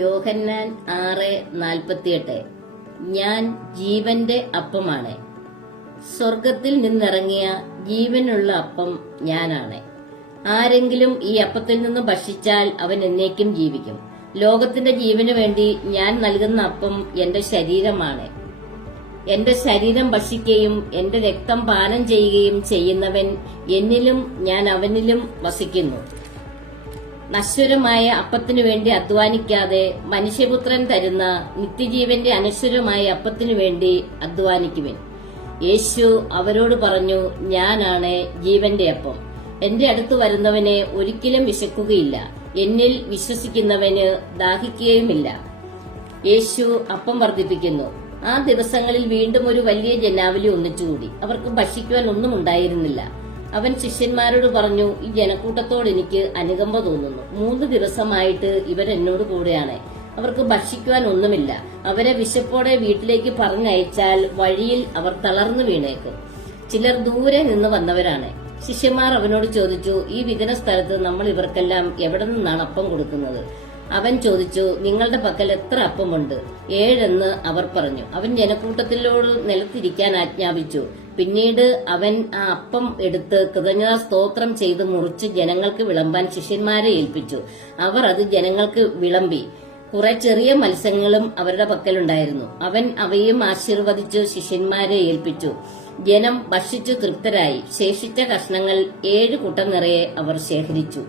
യോഹന്നാൻ 6:48 ഞാൻ ജീവന്റെ അപ്പമാണ്. സ്വർഗത്തിൽ നിന്നിറങ്ങിയ ജീവനുള്ള അപ്പം ഞാനാണ്. ആരെങ്കിലും ഈ അപ്പത്തിൽ നിന്ന് ഭക്ഷിച്ചാൽ അവൻ എന്നേക്കും ജീവിക്കും. ലോകത്തിന്റെ ജീവന് വേണ്ടി ഞാൻ നൽകുന്ന അപ്പം എന്റെ ശരീരമാണ്. എന്റെ ശരീരം ഭക്ഷിക്കുകയും എന്റെ രക്തം പാനം ചെയ്യുകയും ചെയ്യുന്നവൻ എന്നിലും ഞാൻ അവനിലും വസിക്കുന്നു. നശ്വരമായ അപ്പത്തിനു വേണ്ടി അധ്വാനിക്കാതെ മനുഷ്യപുത്രൻ തരുന്ന നിത്യജീവന്റെ അനശ്വരമായ അപ്പത്തിനു വേണ്ടി അധ്വാനിക്കുവിൻ. യേശു അവരോട് പറഞ്ഞു, ഞാനാണ് ജീവന്റെ അപ്പം. എന്റെ അടുത്ത് വരുന്നവന് ഒരിക്കലും വിശക്കുകയില്ല, എന്നിൽ വിശ്വസിക്കുന്നവന് ദാഹിക്കുകയുമില്ല. യേശു അപ്പം വർദ്ധിപ്പിക്കുന്നു. ആ ദിവസങ്ങളിൽ വീണ്ടും ഒരു വലിയ ജനാവലി ഒന്നിച്ചുകൂടി. അവർക്ക് ഭക്ഷിക്കുവാൻ ഒന്നും ഉണ്ടായിരുന്നില്ല. അവൻ ശിഷ്യന്മാരോട് പറഞ്ഞു, ഈ ജനക്കൂട്ടത്തോട് എനിക്ക് അനുകമ്പ തോന്നുന്നു. 3 ദിവസമായിട്ട് ഇവരെന്നോട് കൂടെയാണ്. അവർക്ക് ഭക്ഷിക്കുവാൻ ഒന്നുമില്ല. അവരെ വിശപ്പോടെ വീട്ടിലേക്ക് പറഞ്ഞയച്ചാൽ വഴിയിൽ അവർ തളർന്നു വീണേക്കും. ചിലർ ദൂരെ നിന്ന് വന്നവരാണ്. ശിഷ്യന്മാർ അവനോട് ചോദിച്ചു, ഈ വിജന സ്ഥലത്ത് നമ്മൾ ഇവർക്കെല്ലാം എവിടെ നിന്നാണ് അപ്പം കൊടുക്കുന്നത്? അവൻ ചോദിച്ചു, നിങ്ങളുടെ പക്കൽ എത്ര അപ്പമുണ്ട്? 7 എന്ന് അവർ പറഞ്ഞു. അവൻ ജനക്കൂട്ടത്തിലോട് നിലത്തിരിക്കാൻ ആജ്ഞാപിച്ചു. പിന്നീട് അവൻ ആ അപ്പം എടുത്ത് കൃതജ്ഞതാ സ്തോത്രം ചെയ്ത് മുറിച്ച് ജനങ്ങൾക്ക് വിളമ്പാൻ ശിഷ്യന്മാരെ ഏൽപ്പിച്ചു. അവർ അത് ജനങ്ങൾക്ക് വിളമ്പി. കുറെ ചെറിയ മത്സ്യങ്ങളും അവരുടെ പക്കലുണ്ടായിരുന്നു. അവൻ അവയും ആശീർവദിച്ചു ശിഷ്യന്മാരെ ഏൽപ്പിച്ചു. ജനം ഭക്ഷിച്ചു തൃപ്തരായി. ശേഷിച്ച കഷ്ണങ്ങൾ 7 കുട്ട നിറയെ അവർ ശേഖരിച്ചു.